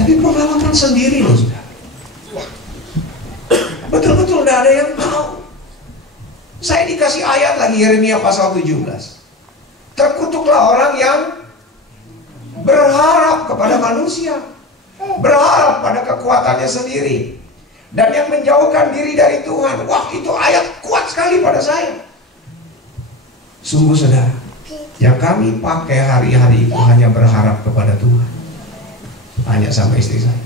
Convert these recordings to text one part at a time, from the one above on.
Tapi pengalaman sendiri loh sudah. Betul-betul tidak ada yang tahu. Saya dikasih ayat lagi, Yeremia pasal 17. Terkutuklah orang yang berharap kepada manusia, berharap pada kekuatannya sendiri, dan yang menjauhkan diri dari Tuhan. Wah, itu ayat kuat sekali pada saya. Sungguh saudara, yang kami pakai hari-hari itu hanya berharap kepada Tuhan. Tanya sama istri saya,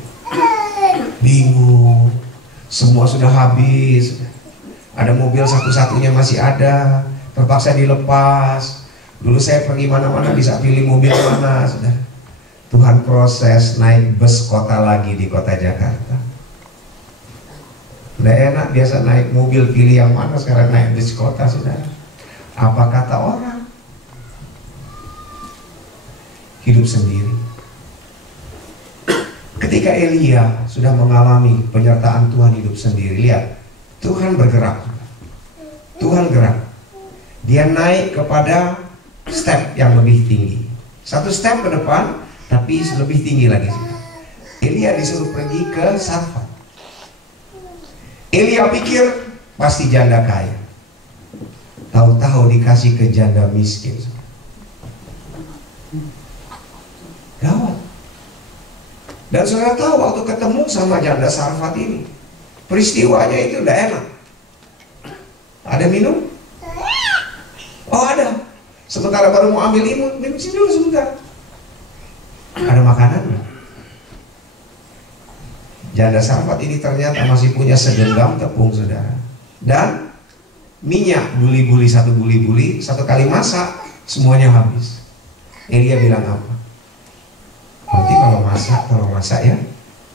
bingung, semua sudah habis. Ada mobil satu-satunya masih ada, terpaksa dilepas. Dulu saya pergi mana-mana bisa pilih mobil mana, saudara. Tuhan proses naik bus kota lagi di kota Jakarta. Udah enak biasa naik mobil pilih yang mana, sekarang naik bus kota, saudara. Apa kata orang? Hidup sendiri. Ketika Elia sudah mengalami penyertaan Tuhan hidup sendiri, lihat, Tuhan bergerak. Tuhan gerak. Dia naik kepada step yang lebih tinggi. Satu step ke depan, tapi lebih tinggi lagi. Elia disuruh pergi ke Sarfat. Elia pikir pasti janda kaya. Tahu-tahu dikasih ke janda miskin. Gawat. Dan saudara tahu waktu ketemu sama janda Sarfat ini, peristiwanya itu udah enak. Ada minum? Oh ada. Sementara baru mau ambil minum sini dulu sebentar. Ada makanan? Janda Sarfat ini ternyata masih punya segenggam tepung, saudara. Dan minyak buli-buli, satu buli-buli, satu kali masak semuanya habis. Elia bilang apa? Nanti kalau masak ya,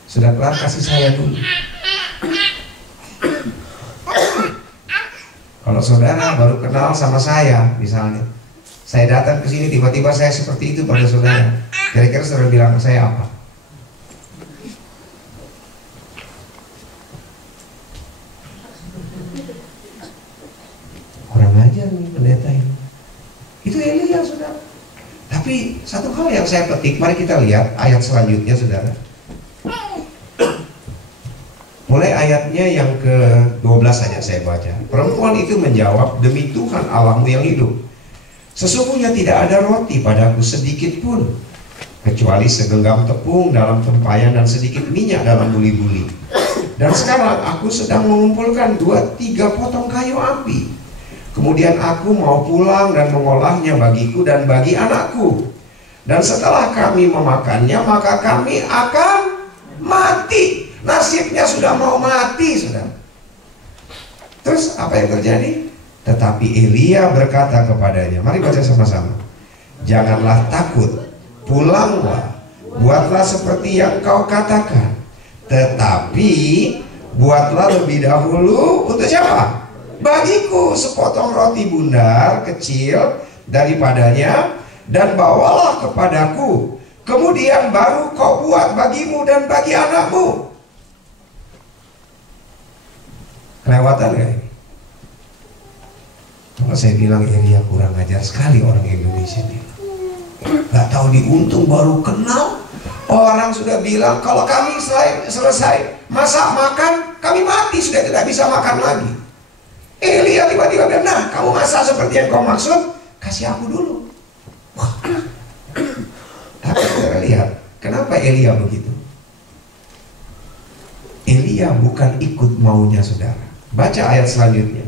sudah kelar kasih saya dulu. Kalau saudara baru kenal sama saya, misalnya, saya datang ke sini tiba-tiba saya seperti itu pada saudara, kira-kira saudara bilang ke saya apa? Orang aja nih pendeta ini. Itu Elia, saudara. Tapi satu hal yang saya petik, mari kita lihat ayat selanjutnya, saudara. Mulai ayatnya yang ke-12 saja saya baca. Perempuan itu menjawab, demi Tuhan Allahmu yang hidup, sesungguhnya tidak ada roti padaku sedikit pun, kecuali segenggam tepung dalam tempayan dan sedikit minyak dalam buli-buli. Dan sekarang aku sedang mengumpulkan 2-3 potong kayu api. Kemudian aku mau pulang dan mengolahnya bagiku dan bagi anakku. Dan setelah kami memakannya, maka kami akan mati. Nasibnya sudah mau mati, saudara. Terus apa yang terjadi? Tetapi Elia berkata kepadanya, mari baca sama-sama. Janganlah takut, pulanglah, buatlah seperti yang kau katakan. Tetapi buatlah lebih dahulu untuk siapa? Bagiku sepotong roti bundar kecil daripadanya, dan bawalah kepadaku. Kemudian baru kau buat bagimu dan bagi anakmu. Kelewatan gak ini? Kalau saya bilang Elia kurang ajar sekali orang Indonesia ini. Gak tahu diuntung baru kenal. Orang sudah bilang kalau kami selesai masak makan, kami mati, sudah tidak bisa makan lagi. Elia tiba-tiba bilang, nah kamu masak seperti yang kau maksud, kasih aku dulu. Wah. Tapi saudara lihat, kenapa Elia begitu? Elia bukan ikut maunya saudara. Baca ayat selanjutnya,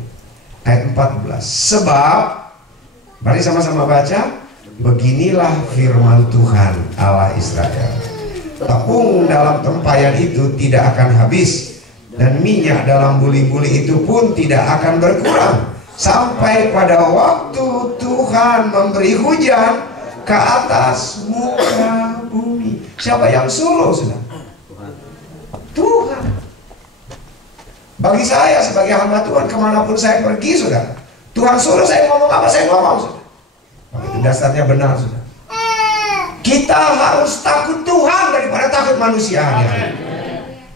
ayat 14. Sebab, mari sama-sama baca. Beginilah firman Tuhan Allah Israel, tepung dalam tempayan itu tidak akan habis, dan minyak dalam buli-buli itu pun tidak akan berkurang, sampai pada waktu Tuhan memberi hujan ke atas muka bumi. Siapa yang suruh, sudah? Tuhan. Bagi saya sebagai hamba Tuhan, kemanapun saya pergi, sudah, Tuhan suruh saya ngomong apa, saya ngomong, sudah. Itu dasarnya benar, sudah. Kita harus takut Tuhan daripada takut manusia.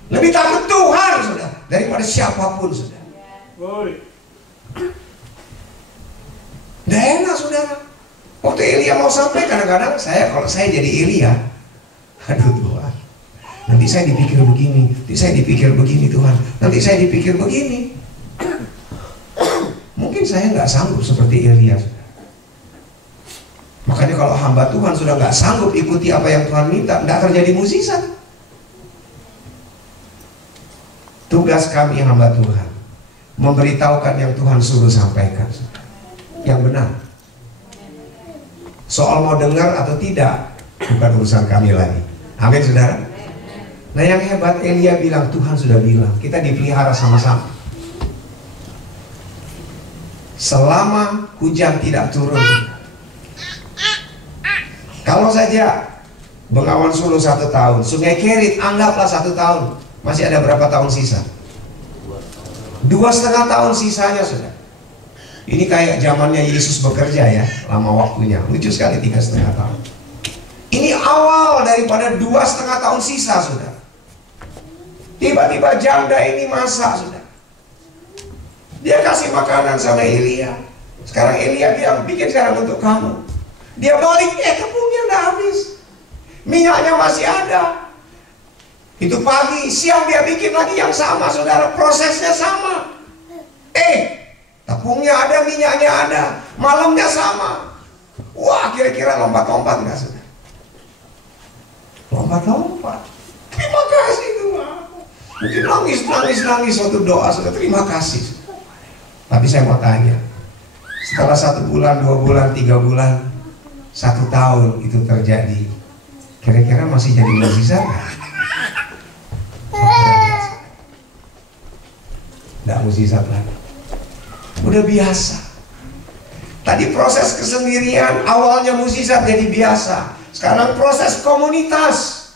Lebih takut Tuhan, sudah, daripada siapapun, sudah. Udah enak, saudara. Waktu Elia mau sampai, kadang-kadang kalau saya jadi Elia, Aduh Tuhan, nanti saya dipikir begini, nanti saya dipikir begini Tuhan, nanti saya dipikir begini. Mungkin saya nggak sanggup seperti Elia. Makanya kalau hamba Tuhan sudah nggak sanggup ikuti apa yang Tuhan minta, nggak terjadi mukjizat. Tugas kami hamba Tuhan memberitahukan yang Tuhan suruh sampaikan, yang benar. Soal mau dengar atau tidak bukan urusan kami lagi. Amin saudara. Nah yang hebat, Elia bilang Tuhan sudah bilang kita dipelihara sama-sama. Selama hujan tidak turun. Kalau saja Bengawan Solo 1 tahun, Sungai Kerit anggaplah 1 tahun, masih ada berapa tahun sisa? 2,5 tahun sisanya sudah. Ini kayak zamannya Yesus bekerja ya, lama waktunya. Lucu sekali 3,5 tahun. Ini awal daripada 2,5 tahun sisa sudah. Tiba-tiba janda ini masak sudah. Dia kasih makanan sama Elia. Sekarang Elia bilang, bikin sekarang untuk kamu. Dia balik, tepungnya udah habis, minyaknya masih ada. Itu pagi, siang dia bikin lagi yang sama saudara. Prosesnya sama. Tepungnya ada, minyaknya ada, malamnya sama. Wah, kira-kira lompat-lompat nggak sudah? Lompat-lompat. Terima kasih Tuhan. Mungkin nangis waktu doa sudah terima kasih. Tapi saya mau tanya, setelah 1 bulan, 2 bulan, 3 bulan, 1 tahun itu terjadi, kira-kira masih jadi mukjizat nggak? Nggak mukjizat lagi. Udah biasa. Tadi proses kesendirian, awalnya mukjizat jadi biasa. Sekarang proses komunitas.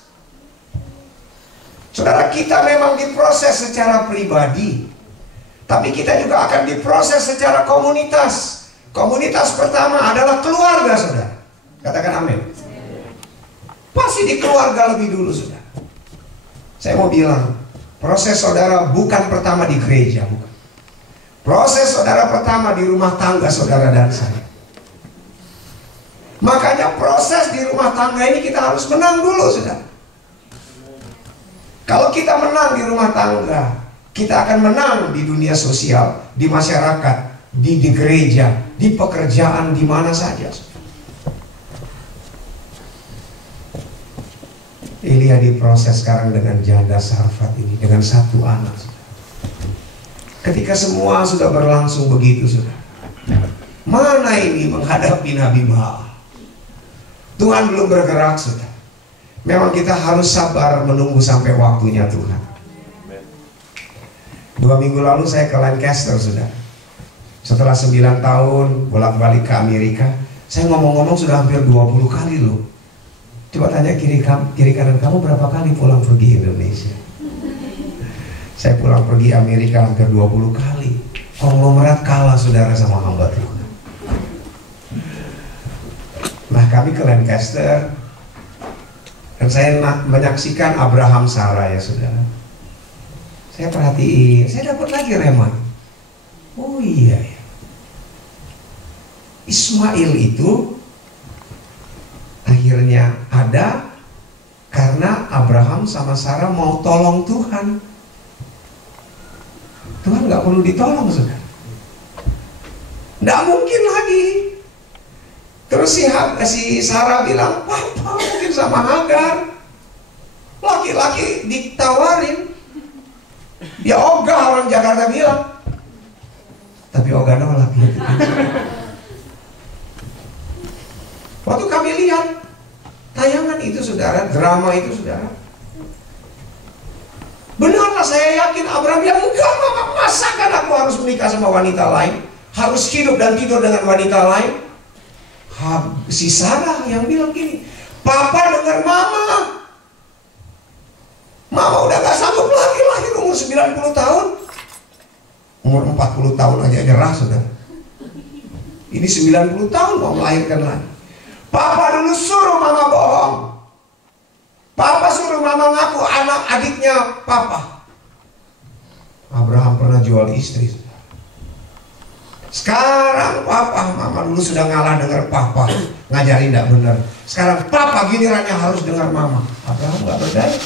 Saudara, kita memang diproses secara pribadi, tapi kita juga akan diproses secara komunitas. Komunitas pertama adalah keluarga saudara. Katakan amin. Pasti di keluarga lebih dulu saudara. Saya mau bilang, proses saudara bukan pertama di gereja, bukan. Proses saudara pertama di rumah tangga saudara dan saya. Makanya proses di rumah tangga ini kita harus menang dulu saudara. Kalau kita menang di rumah tangga, kita akan menang di dunia sosial, di masyarakat, di gereja, di pekerjaan, di mana saja. Elia diproses sekarang dengan janda Sarfat ini, dengan 1 anak. Ketika semua sudah berlangsung begitu sudah, mana ini menghadapi Nabi Baal? Tuhan belum bergerak sudah. Memang kita harus sabar menunggu sampai waktunya Tuhan. 2 minggu lalu saya ke Lancaster sudah. Setelah 9 tahun bolak-balik ke Amerika, saya ngomong-ngomong sudah hampir 20 kali loh. Coba tanya kiri kanan kamu berapa kali pulang pergi Indonesia? Saya pulang pergi Amerika hampir 20 kali. Konglomerat kalah saudara sama hamba Tuhan. Nah kami ke Lancaster, dan saya menyaksikan Abraham Sarah ya saudara. Saya perhatiin, saya dapat lagi rema. Oh iya ya, Ismail itu akhirnya ada karena Abraham sama Sarah mau tolong Tuhan. Tuhan nggak perlu ditolong saudara. Nggak mungkin lagi. Terus si Sarah bilang, Papa mungkin sama Hagar. Laki-laki ditawarin. Dia ogah, orang Jakarta bilang. Tapi ogah nolak. Waktu kami lihat tayangan itu saudara, drama itu saudara, benarlah saya yakin Abraham bilang, enggak mama, masa kan aku harus menikah sama wanita lain, harus hidup dan tidur dengan wanita lain. Si Sarah yang bilang gini, Papa dengar mama. Mama udah gak sanggup lagi lahir umur 90 tahun. Umur 40 tahun aja nyerah saudara. Ini 90 tahun mau melahirkan lagi. Papa dulu suruh mama bohong. Papa suruh mama ngaku anak adiknya Papa. Abraham pernah jual istri. Sekarang papa, mama dulu sudah ngalah dengar papa ngajarin tidak benar. Sekarang papa gilirannya harus dengar mama. Abraham nggak berdaya.